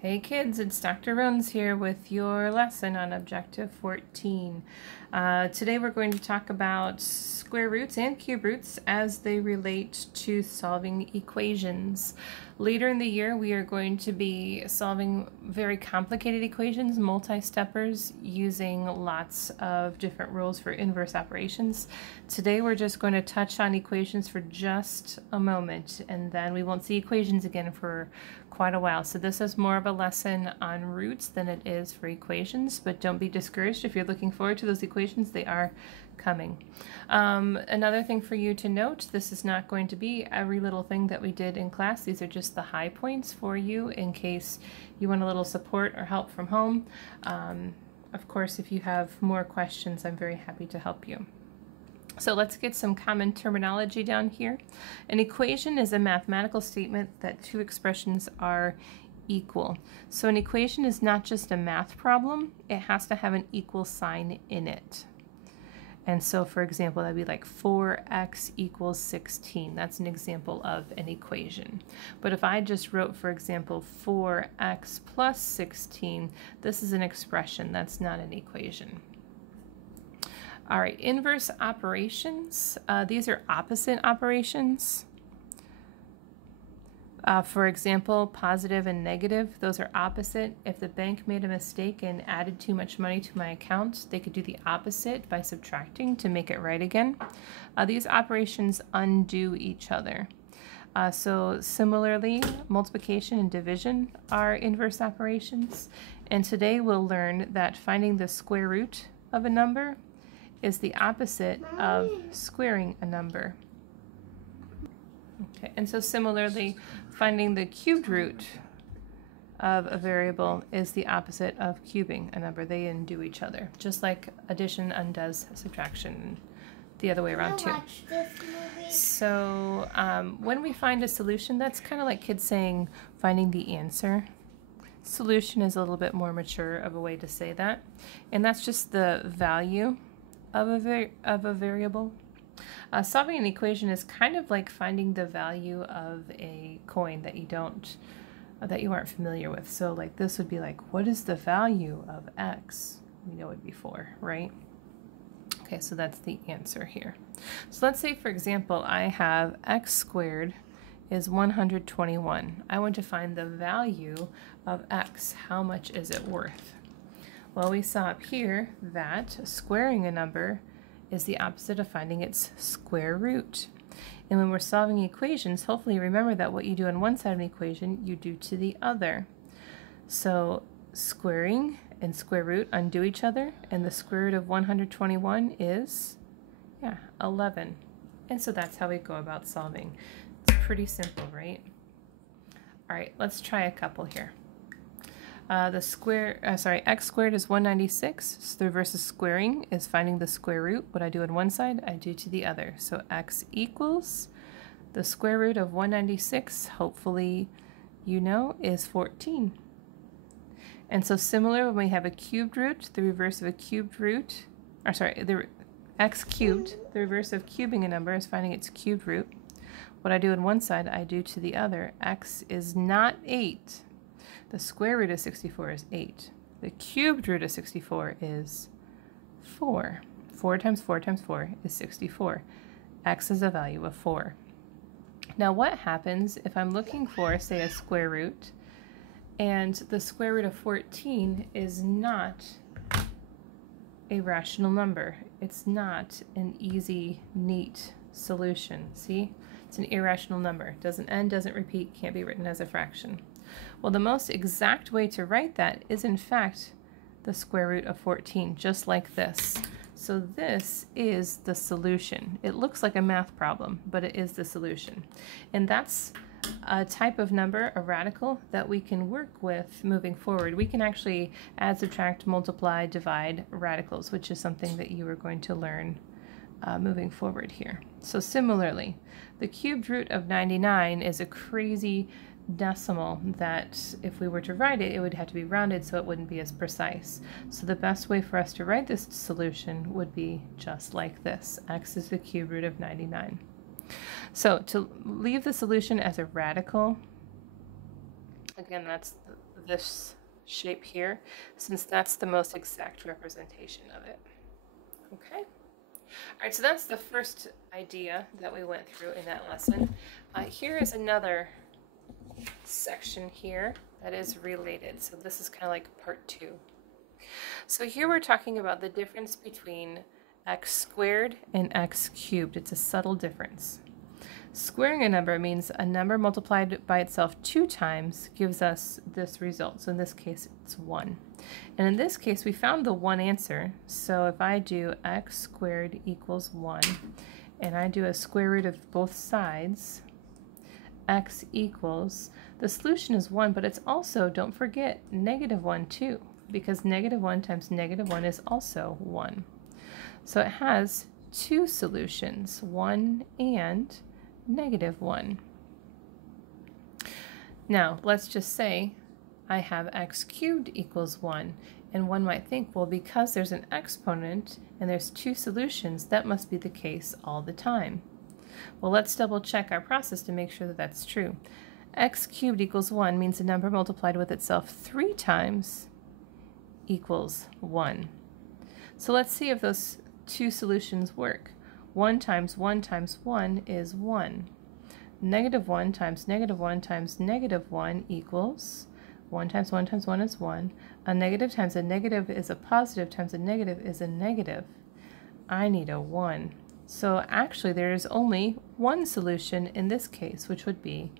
Hey kids, it's Dr. Runs here with your lesson on Objective 14. Today we're going to talk about square roots and cube roots as they relate to solving equations. Later in the year we are going to be solving very complicated equations, multi-steppers, using lots of different rules for inverse operations. Today we're just going to touch on equations for just a moment, and then we won't see equations again for quite a while. So this is more of a lesson on roots than it is for equations, but don't be discouraged if you're looking forward to those equations. They are coming. Another thing for you to note, this is not going to be every little thing that we did in class. These are just the high points for you in case you want a little support or help from home. Of course, if you have more questions, I'm very happy to help you. So let's get some common terminology down here. An equation is a mathematical statement that two expressions are equal. So an equation is not just a math problem, it has to have an equal sign in it. And so for example, that'd be like 4x equals 16. That's an example of an equation. But if I just wrote, for example, 4x plus 16, this is an expression, that's not an equation. All right, inverse operations. These are opposite operations. For example, positive and negative, those are opposite. If the bank made a mistake and added too much money to my account, they could do the opposite by subtracting to make it right again. These operations undo each other. So similarly, multiplication and division are inverse operations. And today we'll learn that finding the square root of a number is the opposite of squaring a number. Okay, and so similarly, finding the cubed root of a variable is the opposite of cubing a number. They undo each other, just like addition undoes subtraction, the other way around too. So when we find a solution, that's kind of like kids saying finding the answer. Solution is a little bit more mature of a way to say that, and that's just the value of a variable. Solving an equation is kind of like finding the value of a coin that you aren't familiar with. So like this would be like, what is the value of x? We know it would be 4, right? Okay, so that's the answer here. So let's say, for example, I have x squared is 121. I want to find the value of x. How much is it worth? Well, we saw up here that squaring a number is the opposite of finding its square root. And when we're solving equations, hopefully you remember that what you do on one side of an equation, you do to the other. So squaring and square root undo each other, and the square root of 121 is, 11. And so that's how we go about solving. It's pretty simple, right? All right, let's try a couple here. X squared is 196, so the reverse of squaring is finding the square root. What I do on one side, I do to the other. So x equals the square root of 196, hopefully you know, is 14. And so similar, when we have a cubed root, the reverse of a cubed root, the x cubed, the reverse of cubing a number is finding its cubed root. What I do on one side, I do to the other. X is not 8. The square root of 64 is 8. The cubed root of 64 is 4. 4 times 4 times 4 is 64. X is a value of 4. Now what happens if I'm looking for, say, a square root, and the square root of 14 is not a rational number? It's not an easy, neat solution. See? It's an irrational number. Doesn't end, doesn't repeat, can't be written as a fraction. Well, the most exact way to write that is in fact the square root of 14, just like this. So this is the solution. It looks like a math problem, but it is the solution. And that's a type of number, a radical, that we can work with moving forward. We can actually add, subtract, multiply, divide radicals, which is something that you are going to learn moving forward here. So similarly, the cubed root of 99 is a crazy decimal that if we were to write it, it would have to be rounded so it wouldn't be as precise. So the best way for us to write this solution would be just like this. X is the cube root of 99. So to leave the solution as a radical, Again, that's this shape here, since that's the most exact representation of it. Okay. All right, so that's the first idea that we went through in that lesson. Here is another section here that is related. So this is kind of like part 2. So here we're talking about the difference between x squared and x cubed. It's a subtle difference. Squaring a number means a number multiplied by itself 2 times gives us this result. So in this case, it's 1. And in this case, we found the 1 answer. So if I do x squared equals 1, and I do a square root of both sides, x equals, the solution is 1, but it's also, don't forget, -1 too, because -1 times -1 is also 1. So it has 2 solutions, 1 and -1. Now, let's just say I have x cubed equals 1, and one might think, well, because there's an exponent and there's 2 solutions, that must be the case all the time. Well, let's double check our process to make sure that that's true. X cubed equals 1 means a number multiplied with itself 3 times equals 1. So let's see if those 2 solutions work. 1 times 1 times 1 is 1. -1 times -1 times -1 equals 1 times 1 times 1 is 1. A negative times a negative is a positive times a negative is a negative. I need a 1. So actually there is only one solution in this case, which would be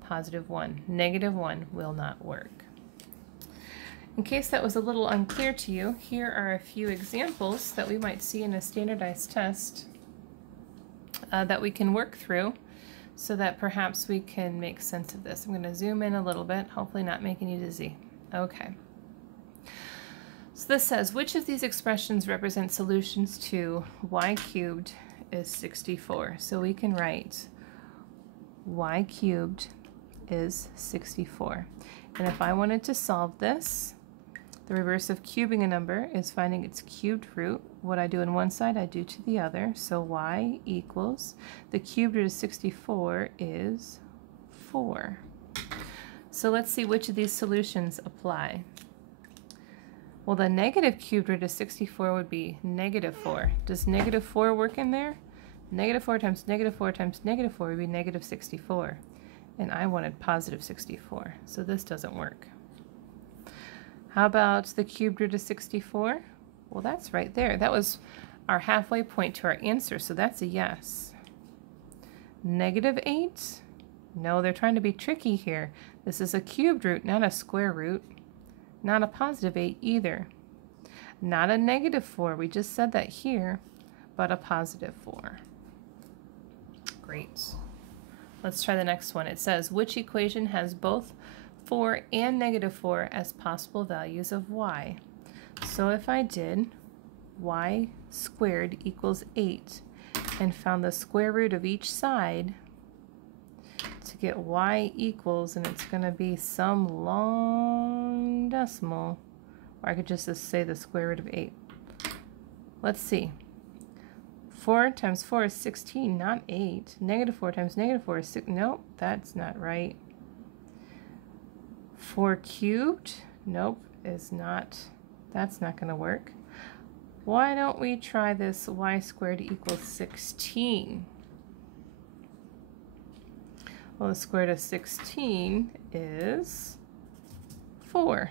+1. -1 will not work. In case that was a little unclear to you, here are a few examples that we might see in a standardized test that we can work through so that perhaps we can make sense of this. I'm going to zoom in a little bit, hopefully not making you dizzy. Okay. So this says, which of these expressions represent solutions to y cubed is 64? So we can write y cubed is 64. And if I wanted to solve this, the reverse of cubing a number is finding its cubed root. What I do on one side, I do to the other. So y equals, the cubed root of 64 is 4. So let's see which of these solutions apply. Well, the negative cubed root of 64 would be -4. Does -4 work in there? -4 times -4 times -4 would be -64. And I wanted +64, so this doesn't work. How about the cubed root of 64? Well, that's right there. That was our halfway point to our answer, so that's a yes. -8? No, they're trying to be tricky here. This is a cubed root, not a square root. Not a +8 either. Not a -4. We just said that here, but a +4. Great. Let's try the next one. It says, which equation has both 4 and -4 as possible values of y? So if I did y squared equals 8 and found the square root of each side to get y equals, and it's going to be some long decimal, or I could just say the square root of 8. Let's see. 4 times 4 is 16, not 8. -4 times -4 is 6. Nope, that's not right. 4 cubed? Nope, is not. That's not going to work. Why don't we try this y squared equals 16? Well, the square root of 16 is 4.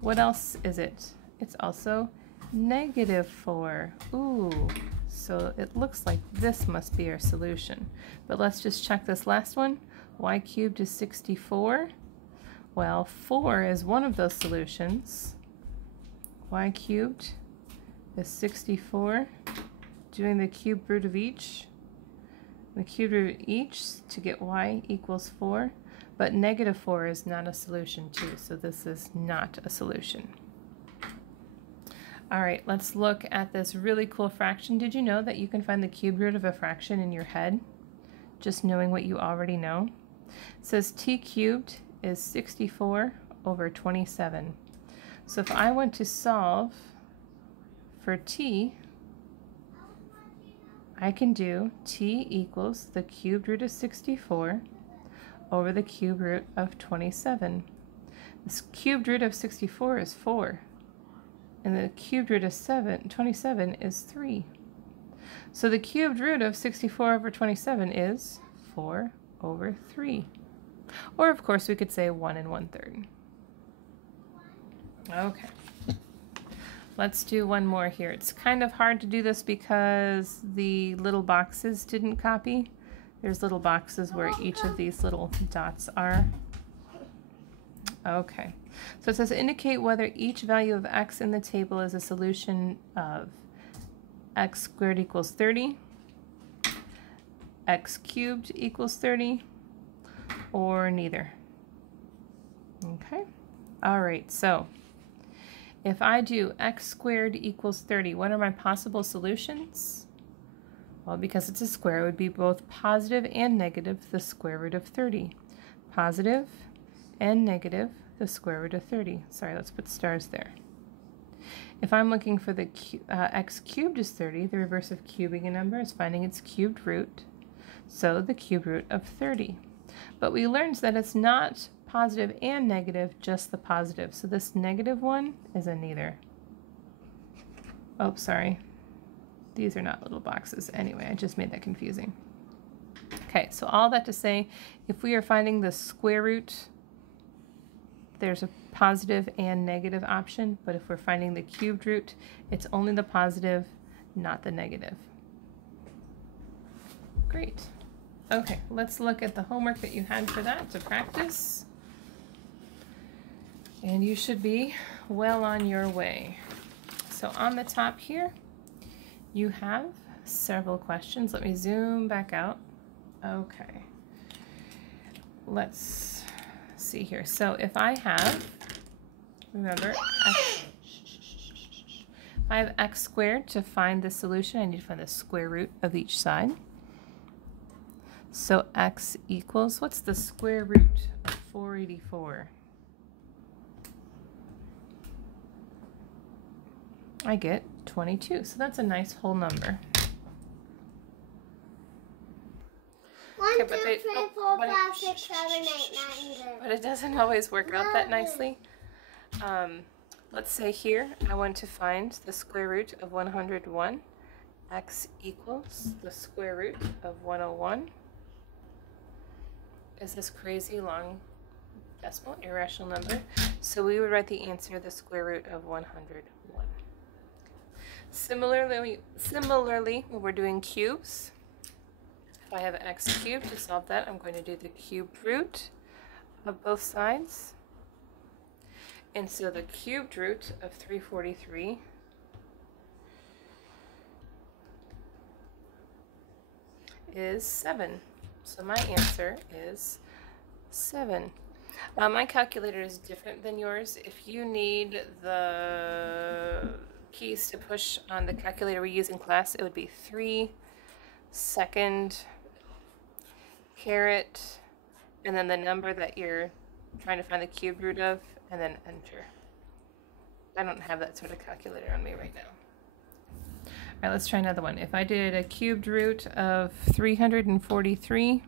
What else is it? It's also -4. Ooh, so it looks like this must be our solution. But let's just check this last one. Y cubed is 64. Well, 4 is one of those solutions. Y cubed is 64. Doing the cube root of each. The cube root of each to get y equals 4. But -4 is not a solution too, so this is not a solution. All right, let's look at this really cool fraction. Did you know that you can find the cube root of a fraction in your head, just knowing what you already know? It says t cubed is 64 over 27. So if I want to solve for t, I can do t equals the cubed root of 64 over the cube root of 27. The cubed root of 64 is 4. And the cubed root of 27 is 3. So the cubed root of 64 over 27 is 4 over 3. Or of course we could say 1 1/3. Okay. Let's do one more here. It's kind of hard to do this because the little boxes didn't copy. There's little boxes where each of these little dots are. Okay. So it says indicate whether each value of x in the table is a solution of x squared equals 30, x cubed equals 30, or neither. Okay. All right. So if I do x squared equals 30, what are my possible solutions? Well, because it's a square, it would be both positive and negative the square root of 30. Positive and negative the square root of 30. Sorry, let's put stars there. If I'm looking for the x cubed is 30, the reverse of cubing a number is finding its cubed root, so the cube root of 30. But we learned that it's not positive and negative, just the positive. So this negative one is a neither. Oh, sorry. These are not little boxes. Anyway, I just made that confusing. Okay, so all that to say, if we are finding the square root, there's a positive and negative option, but if we're finding the cubed root, it's only the positive, not the negative. Great. Okay, let's look at the homework that you had for that to practice. And you should be well on your way. So on the top here, you have several questions. Let me zoom back out. Okay. Let's see here. So if I have, remember, if I have x squared to find the solution, I need to find the square root of each side. So x equals, what's the square root of 484? I get 22, so that's a nice whole number. 1, 2, 3, 4, 5, 6, 7, 8, 9, 10. But it doesn't always work out that nicely. Let's say here I want to find the square root of 101. X equals the square root of 101. Is this crazy long decimal irrational number? So we would write the answer the square root of 101. Similarly, when we're doing cubes, if I have x cubed to solve that, I'm going to do the cubed root of both sides. And so the cubed root of 343 is 7. So my answer is 7. My calculator is different than yours. If you need the keys to push on the calculator we use in class, it would be 3, second, caret, and then the number that you're trying to find the cube root of, and then enter. I don't have that sort of calculator on me right now. All right, let's try another one. If I did a cubed root of 343,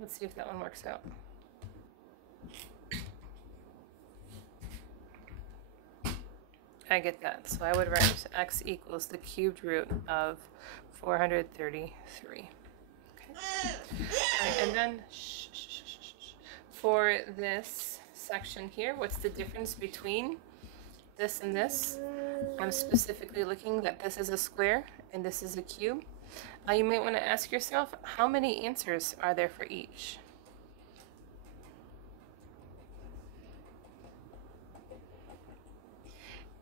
let's see if that one works out. I get that. So I would write x equals the cubed root of 433. Okay. All right, and then for this section here, what's the difference between this and this? I'm specifically looking that this is a square and this is a cube. You might want to ask yourself, how many answers are there for each?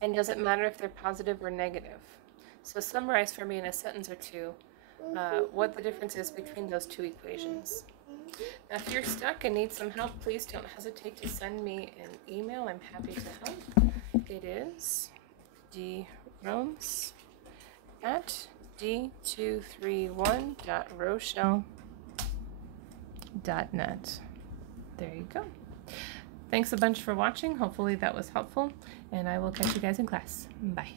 And does it matter if they're positive or negative? So summarize for me in a sentence or two what the difference is between those two equations. Now, if you're stuck and need some help, please don't hesitate to send me an email. I'm happy to help. It is d231.rochelle.net. There you go. Thanks a bunch for watching. Hopefully that was helpful, and I will catch you guys in class. Bye.